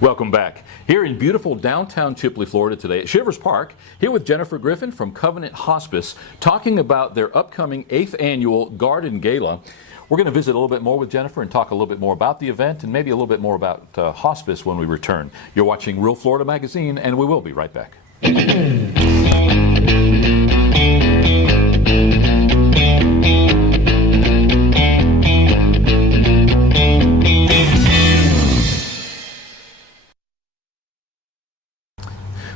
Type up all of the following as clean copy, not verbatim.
Welcome back. Here in beautiful downtown Chipley, Florida today at Shivers Park, here with Jennifer Griffin from Covenant Hospice, talking about their upcoming 8th annual Garden Gala. We're going to visit a little bit more with Jennifer and talk a little bit more about the event and maybe a little bit more about hospice when we return. You're watching Real Florida Magazine, and we will be right back.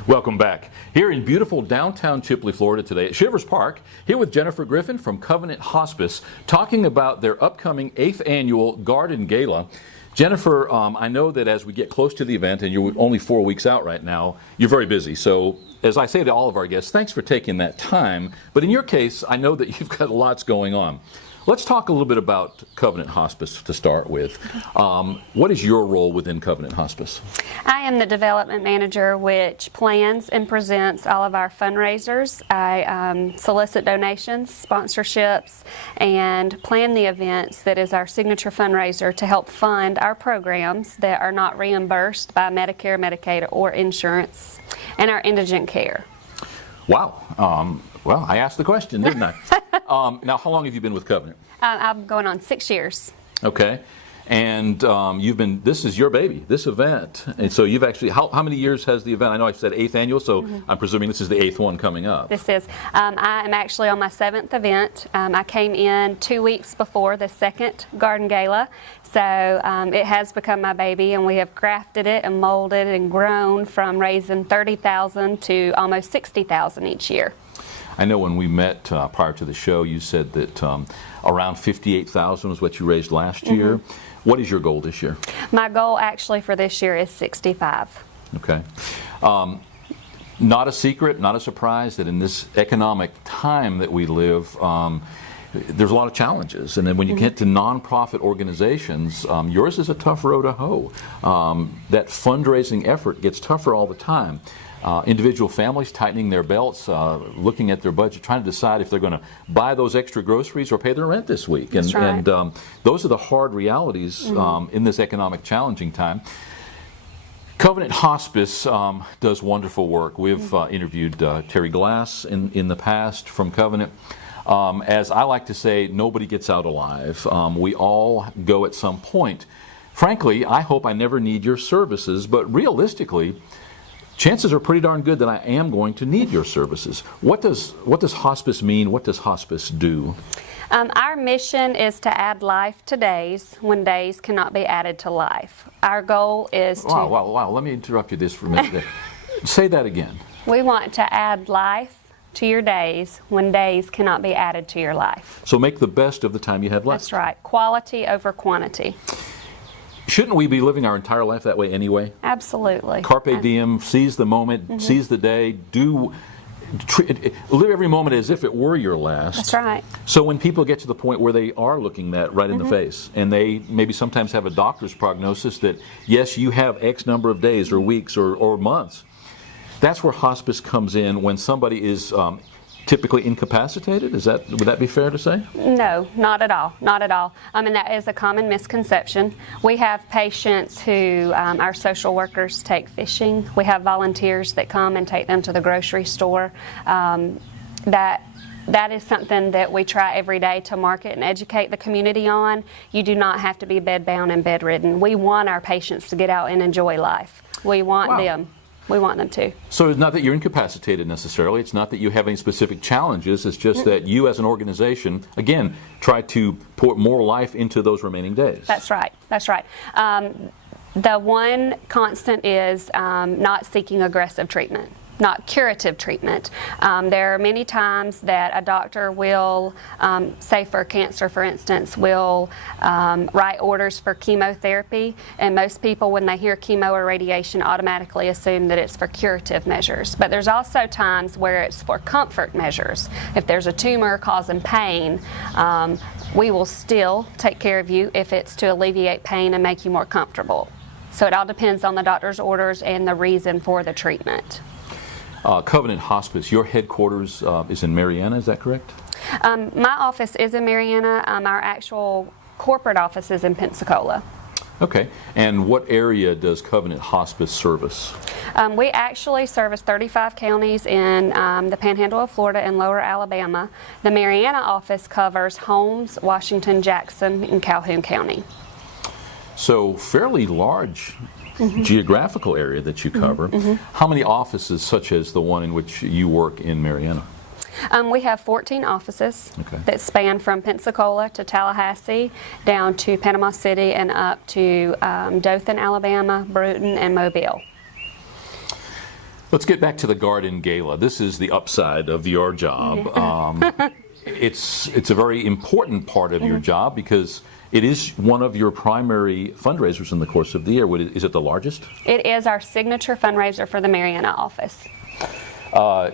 Welcome back. Here in beautiful downtown Chipley, Florida today at Shivers Park, here with Jennifer Griffin from Covenant Hospice, talking about their upcoming 8th annual Garden Gala. Jennifer, I know that as we get close to the event, and you're only 4 weeks out right now, you're very busy. So as I say to all of our guests, thanks for taking that time. But in your case, I know that you've got lots going on. Let's talk a little bit about Covenant Hospice to start with. What is your role within Covenant Hospice? I am the development manager, which plans and presents all of our fundraisers. I solicit donations, sponsorships, and plan the events that is our signature fundraiser to help fund our programs that are not reimbursed by Medicare, Medicaid, or insurance, and our indigent care. Wow. Well, I asked the question, didn't I? Now, how long have you been with Covenant? I'm going on 6 years. Okay. And this is your baby, this event. And so you've actually, how many years has the event? I know I said 8th annual, so I'm presuming this is the 8th one coming up. This is. I am actually on my 7th event. I came in 2 weeks before the 2nd Garden Gala. So it has become my baby, and we have crafted it and molded and grown from raising $30,000 to almost $60,000 each year. I know when we met prior to the show, you said that around $58,000 was what you raised last year. What is your goal this year? My goal actually for this year is $65,000. Okay. Not a secret, not a surprise that in this economic time that we live, there's a lot of challenges. And then when you get to nonprofit organizations, yours is a tough row to hoe. That fundraising effort gets tougher all the time. Individual families tightening their belts, looking at their budget, trying to decide if they're going to buy those extra groceries or pay their rent this week. That's right. And those are the hard realities in this economic challenging time. Covenant Hospice does wonderful work. We've interviewed Terry Glass in the past from Covenant. As I like to say, nobody gets out alive. We all go at some point. Frankly, I hope I never need your services, but realistically, chances are pretty darn good that I am going to need your services. What does hospice mean? What does hospice do? Our mission is to add life to days when days cannot be added to life. Our goal is to... Wow. Let me interrupt you this for a minute there. Say that again. We want to add life to your days when days cannot be added to your life. So make the best of the time you have left. That's right. Quality over quantity. Shouldn't we be living our entire life that way anyway? Absolutely. Carpe diem, seize the moment, seize the day, live every moment as if it were your last. That's right. So when people get to the point where they are looking that right in the face, and they maybe sometimes have a doctor's prognosis that, yes, you have X number of days or weeks or months, that's where hospice comes in when somebody is typically incapacitated? Would that be fair to say? No, not at all. Not at all. And that is a common misconception. We have patients who our social workers take fishing. We have volunteers that come and take them to the grocery store. That is something that we try every day to market and educate the community on. You do not have to be bedbound and bedridden. We want our patients to get out and enjoy life. We want them. We want them to. So it's not that you're incapacitated necessarily. It's not that you have any specific challenges. It's just that you as an organization, again, try to pour more life into those remaining days. That's right. That's right. The one constant is not seeking aggressive treatment. Not curative treatment. There are many times that a doctor will, say for cancer for instance, will write orders for chemotherapy, and most people when they hear chemo or radiation automatically assume that it's for curative measures. But there's also times where it's for comfort measures. If there's a tumor causing pain, we will still take care of you if it's to alleviate pain and make you more comfortable. So it all depends on the doctor's orders and the reason for the treatment. Covenant Hospice, your headquarters is in Marianna, is that correct? My office is in Marianna. Our actual corporate office is in Pensacola. Okay. And what area does Covenant Hospice service? We actually service 35 counties in the Panhandle of Florida and Lower Alabama. The Mariana office covers Holmes, Washington, Jackson, and Calhoun County. So fairly large geographical area that you cover. How many offices, such as the one in which you work in Mariana? We have 14 offices that span from Pensacola to Tallahassee, down to Panama City, and up to Dothan, Alabama, Brewton, and Mobile. Let's get back to the Garden Gala. This is the upside of your job. It's a very important part of your job because it is one of your primary fundraisers in the course of the year. Is it the largest? It is our signature fundraiser for the Mariana office.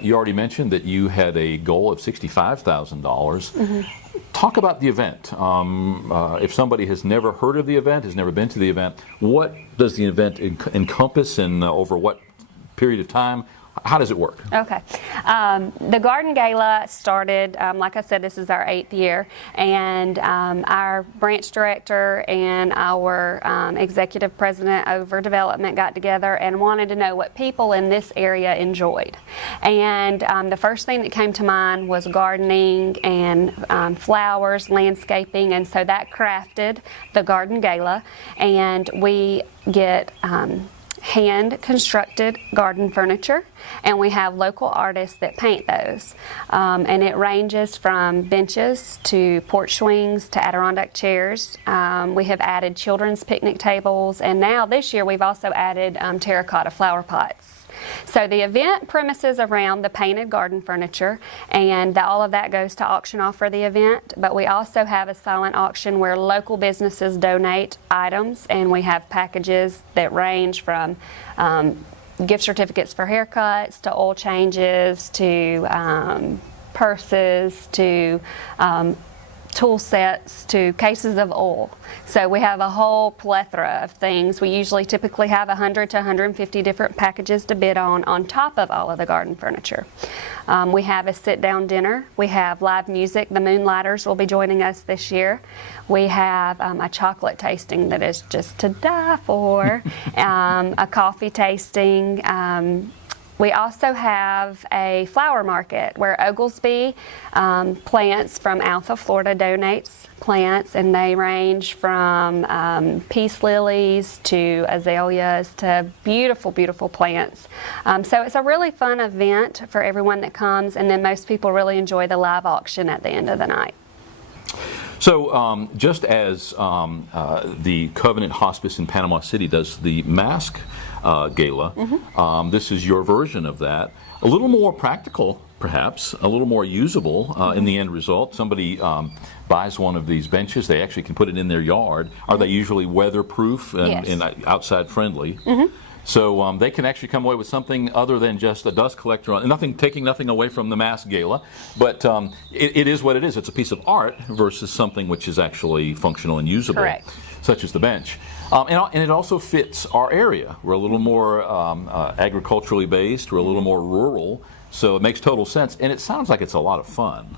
You already mentioned that you had a goal of $65,000. Talk about the event. If somebody has never heard of the event, has never been to the event, what does the event encompass and over what period of time? How does it work? Okay. The Garden Gala started, like I said, this is our 8th year, and our branch director and our executive president over development got together and wanted to know what people in this area enjoyed. And the first thing that came to mind was gardening and flowers, landscaping, and so that crafted the Garden Gala, and we get hand-constructed garden furniture, and we have local artists that paint those. And it ranges from benches to porch swings to Adirondack chairs. We have added children's picnic tables, and now this year we've also added terracotta flower pots. So the event premises around the painted garden furniture, and all of that goes to auction off for the event. But we also have a silent auction where local businesses donate items, and we have packages that range from gift certificates for haircuts to oil changes to purses to tool sets to cases of oil. So we have a whole plethora of things. We usually typically have 100 to 150 different packages to bid on top of all of the garden furniture. We have a sit-down dinner. We have live music. The Moonlighters will be joining us this year. We have a chocolate tasting that is just to die for, a coffee tasting. We also have a flower market where Oglesby Plants from Alpha, Florida donates plants, and they range from peace lilies to azaleas to beautiful, beautiful plants. So it's a really fun event for everyone that comes, and then most people really enjoy the live auction at the end of the night. So just as the Covenant Hospice in Panama City does the mask gala, this is your version of that. A little more practical, perhaps, a little more usable in the end result. Somebody buys one of these benches, they actually can put it in their yard. Are they usually weatherproof and outside friendly? So they can actually come away with something other than just a dust collector on, taking nothing away from the mask gala, but it is what it is. It's a piece of art versus something which is actually functional and usable, such as the bench. And it also fits our area. We're a little more agriculturally based, we're a little more rural, so it makes total sense, and it sounds like it's a lot of fun.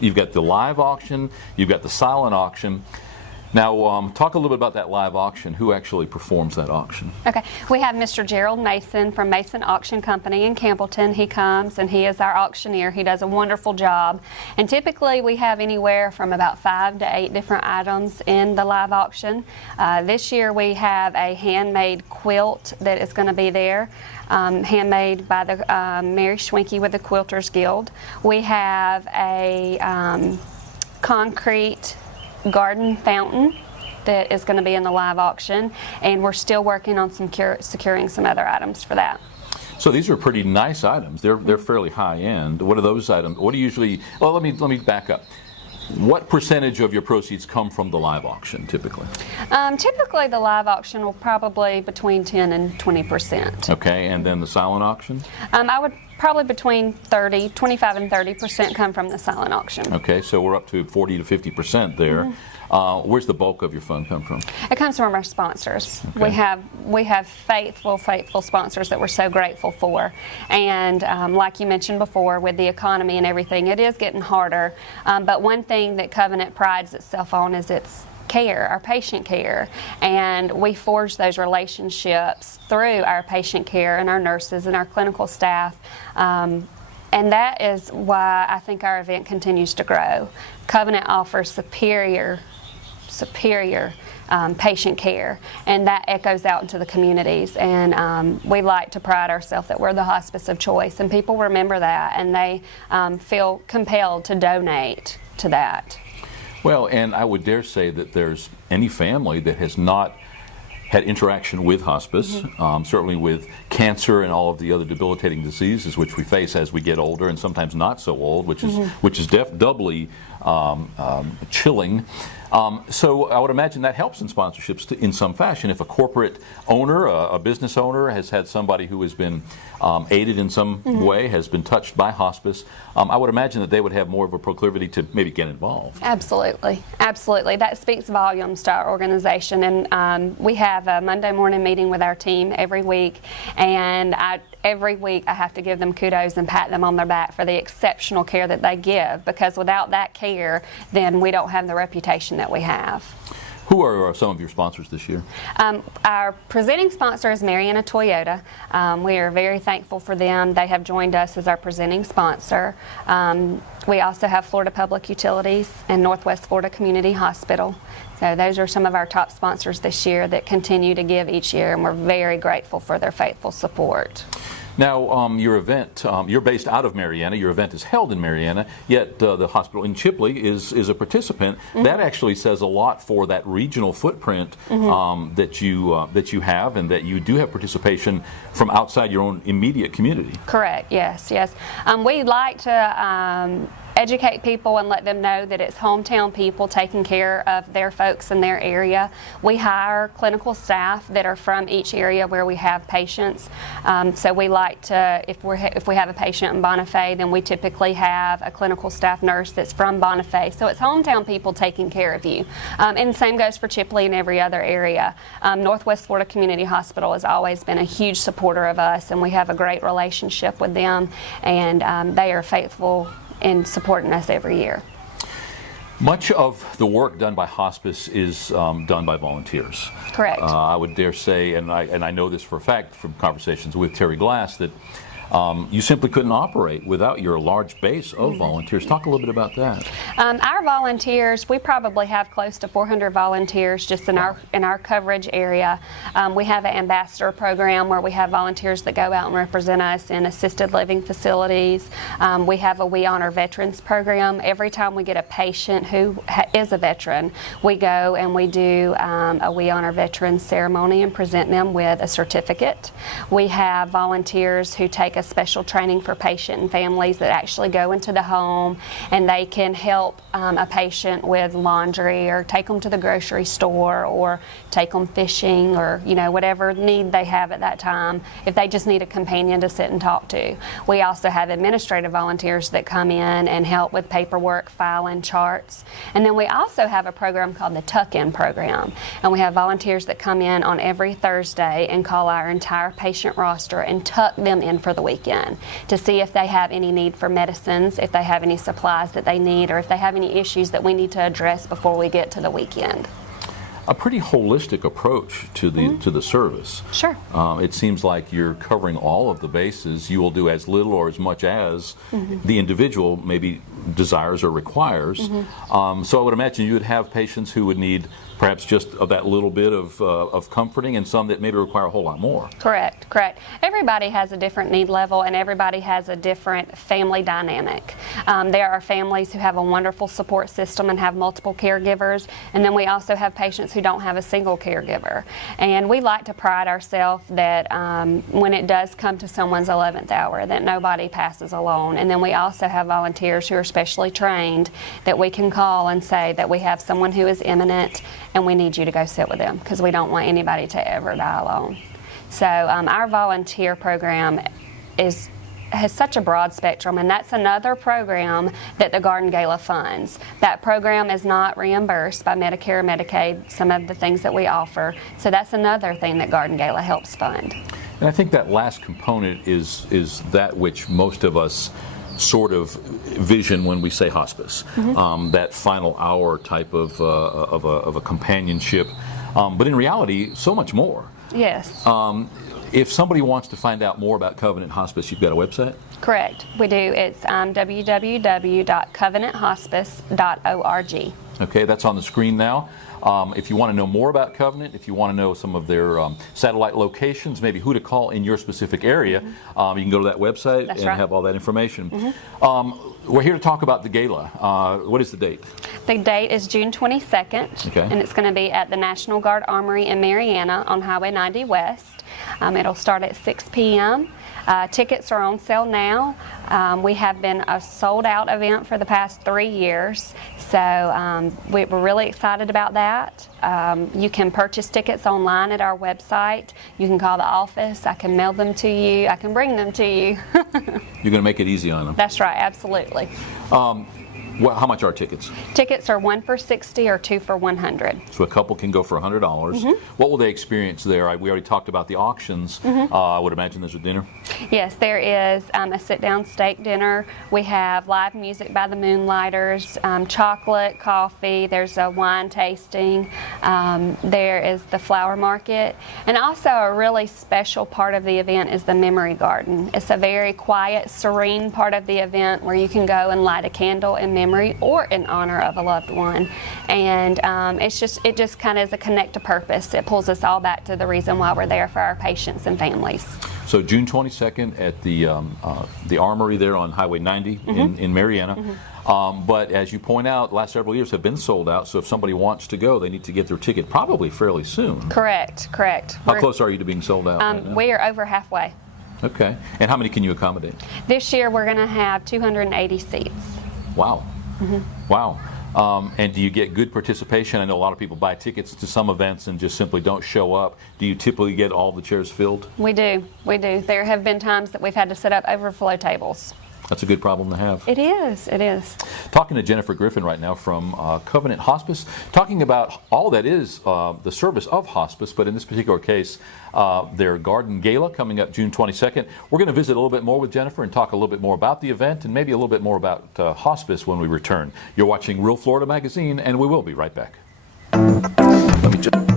You've got the live auction, you've got the silent auction. Now, talk a little bit about that live auction. Who actually performs that auction? Okay, we have Mr. Gerald Mason from Mason Auction Company in Campbellton. He comes and he is our auctioneer. He does a wonderful job. And typically we have anywhere from about 5 to 8 different items in the live auction. This year we have a handmade quilt that is going to be there. Handmade by the Mary Schwenke with the Quilters Guild. We have a concrete garden fountain that is going to be in the live auction, and we're still working on securing some other items for that. So these are pretty nice items. They're fairly high end. What are those items? What do you usually? Well, let me back up. What percentage of your proceeds come from the live auction typically? Typically the live auction will probably between 10 and 20%. Okay, and then the silent auction? I would probably between 25 and 30% come from the silent auction. Okay, so we're up to 40 to 50% there. Where's the bulk of your fund come from? It comes from our sponsors. Okay. We have faithful sponsors that we're so grateful for. And like you mentioned before, with the economy and everything, it is getting harder. But one thing that Covenant prides itself on is its care, our patient care, and we forge those relationships through our patient care and our nurses and our clinical staff. And that is why I think our event continues to grow. Covenant offers superior patient care, and that echoes out into the communities. And we like to pride ourselves that we're the hospice of choice, and people remember that, and they feel compelled to donate to that. Well, and I would dare say that there's any family that has not had interaction with hospice, certainly with cancer and all of the other debilitating diseases which we face as we get older, and sometimes not so old, which is doubly chilling. So I would imagine that helps in sponsorships in some fashion. If a corporate owner, a business owner, has had somebody who has been aided in some way, has been touched by hospice, I would imagine that they would have more of a proclivity to maybe get involved. Absolutely. That speaks volumes to our organization. And we have a Monday morning meeting with our team every week, and every week I have to give them kudos and pat them on their back for the exceptional care that they give, because without that care, then we don't have the reputation that we have. Who are some of your sponsors this year? Our presenting sponsor is Marietta Toyota. We are very thankful for them. They have joined us as our presenting sponsor. We also have Florida Public Utilities and Northwest Florida Community Hospital. So those are some of our top sponsors this year that continue to give each year, and we're very grateful for their faithful support. Now, your event, you're based out of Marietta. Your event is held in Marietta, yet the hospital in Chipley is a participant. That actually says a lot for that regional footprint that you have, and that you do have participation from outside your own immediate community. Correct. Yes. We like to educate people and let them know that it's hometown people taking care of their folks in their area. We hire clinical staff that are from each area where we have patients. So we like to, if we have a patient in Bonifay, then we typically have a clinical staff nurse that's from Bonifay. So it's hometown people taking care of you. And the same goes for Chipley and every other area. Northwest Florida Community Hospital has always been a huge supporter of us, and we have a great relationship with them, and they are faithful in supporting us every year. Much of the work done by hospice is done by volunteers. Correct. I would dare say, and I know this for a fact from conversations with Terry Glass, that you simply couldn't operate without your large base of volunteers. Talk a little bit about that. Our volunteers, we probably have close to 400 volunteers just in our coverage area. We have an ambassador program where we have volunteers that go out and represent us in assisted living facilities. We have a We Honor Veterans program. Every time we get a patient who is a veteran, we go and we do a We Honor Veterans ceremony and present them with a certificate. We have volunteers who take a special training for patient and families that actually go into the home, and they can help a patient with laundry, or take them to the grocery store, or take them fishing, or whatever need they have at that time, if they just need a companion to sit and talk to. We also have administrative volunteers that come in and help with paperwork, filing, charts. And then we also have a program called the Tuck-In program, and we have volunteers that come in on every Thursday and call our entire patient roster and tuck them in for the weekend to see if they have any need for medicines, if they have any supplies that they need, or if they have any issues that we need to address before we get to the weekend. A pretty holistic approach to the service. Sure. It seems like you're covering all of the bases. You will do as little or as much as the individual maybe desires or requires. So I would imagine you would have patients who would need perhaps just that little bit of comforting, and some that maybe require a whole lot more. Correct. Everybody has a different need level, and everybody has a different family dynamic. There are families who have a wonderful support system and have multiple caregivers, and then we also have patients who don't have a single caregiver. And we like to pride ourselves that when it does come to someone's 11th hour, that nobody passes alone. And then we also have volunteers who are specially trained that we can call and say that we have someone who is imminent, and we need you to go sit with them, because we don't want anybody to ever die alone. So our volunteer program has such a broad spectrum, and that's another program that the Garden Gala funds. That program is not reimbursed by Medicare or Medicaid, some of the things that we offer. So that's another thing that Garden Gala helps fund. And I think that last component is that which most of us sort of vision when we say hospice, that final hour type of a companionship. But in reality, so much more. Yes. If somebody wants to find out more about Covenant Hospice, you've got a website? Correct. We do. It's www.covenanthospice.org. Okay, that's on the screen now. If you want to know more about Covenant, if you want to know some of their satellite locations, maybe who to call in your specific area, you can go to that website and have all that information. We're here to talk about the gala. What is the date? The date is June 22nd, Okay. and it's going to be at the National Guard Armory in Marianna on Highway 90 West. It'll start at 6 p.m. Tickets are on sale now. We have been a sold-out event for the past 3 years, so we're really excited about that. You can purchase tickets online at our website. You can call the office. I can mail them to you. I can bring them to you. You're going to make it easy on them. That's right, absolutely. How much are tickets? Tickets are 1 for $60 or 2 for $100. So a couple can go for $100. What will they experience there? We already talked about the auctions. I would imagine there's a dinner. Yes, there is a sit-down steak dinner. We have live music by the Moonlighters, chocolate, coffee. There's a wine tasting. There is the flower market. And also a really special part of the event is the memory garden. It's a very quiet, serene part of the event where you can go and light a candle in memory or in honor of a loved one. And it just kind of is a connect to purpose. It pulls us all back to the reason why we're there for our patients and families. So June 22nd at the Armory there on Highway 90 in Marianna. But as you point out, the last several years have been sold out. So if somebody wants to go, they need to get their ticket probably fairly soon. Correct. How close are you to being sold out? Right now? We are over halfway. Okay. And how many can you accommodate? This year we're going to have 280 seats. Wow. Wow. And do you get good participation? I know a lot of people buy tickets to some events and just simply don't show up. Do you typically get all the chairs filled? We do. There have been times that we've had to set up overflow tables. That's a good problem to have. It is. Talking to Jennifer Griffin right now from Covenant Hospice, talking about all that is the service of hospice, but in this particular case, their garden gala coming up June 22nd. We're going to visit a little bit more with Jennifer and talk a little bit more about the event and maybe a little bit more about hospice when we return. You're watching Real Florida Magazine, and we will be right back. Let me just